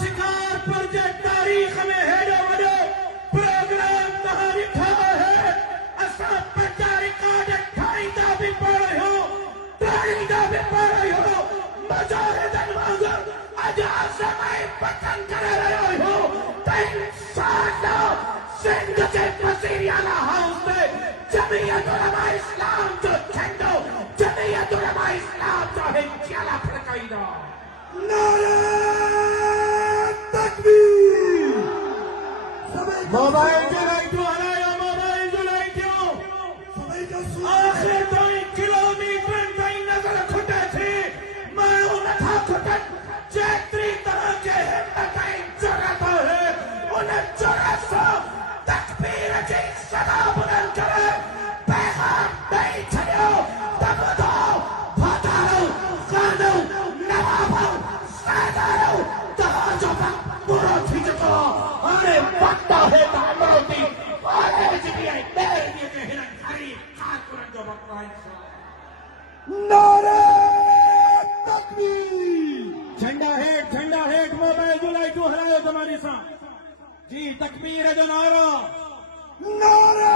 शिकार पर जे तारीख में हेडो वडो प्रोग्राम तहारी ठावा है असा पंजा रिकॉर्ड ठाईंदा भी पड़ो ठाईंदा भी पड़ो मुजाहिदन वांगुर अज समय पतन करे रहियो हो त इंशाअल्लाह सिंध जे वज़ीरियाला हाउस में जमीयत उलमा इस्लाम जो झंडो जमीयत उलमा इस्लाम जो हिंजियाला फड़काईंदा। नारे तकबीर। मोबाइल जो लाइटो हलायो मोबाइल जो लाइटो आखिर ताईं किलोमीटर ताईं नजर खुटे थी मैं उन था खुटन जेतरी तरह के हिम्मत ऐं जुर्रत है उन जुर्रत सां तकबीर जी सदा बुलंद करे पैगाम ॾेई छॾियो त ॿुधो फ़ादारो ख़ानो नवाबो सादारो तव्हांजो वक़्तु पूरो थी चुको हाणे वक़्तु आहे त अमरोती कॉलेज बि ऐं ॿाहिरि जे हिननि ग़रीब कारकुननि जो वक़्तु आहे। नारे तकबीर। झंडा हेठ मोबाइल जो लाइटूं हलायो तमारी सां जी तकबीर जो नारो। नारे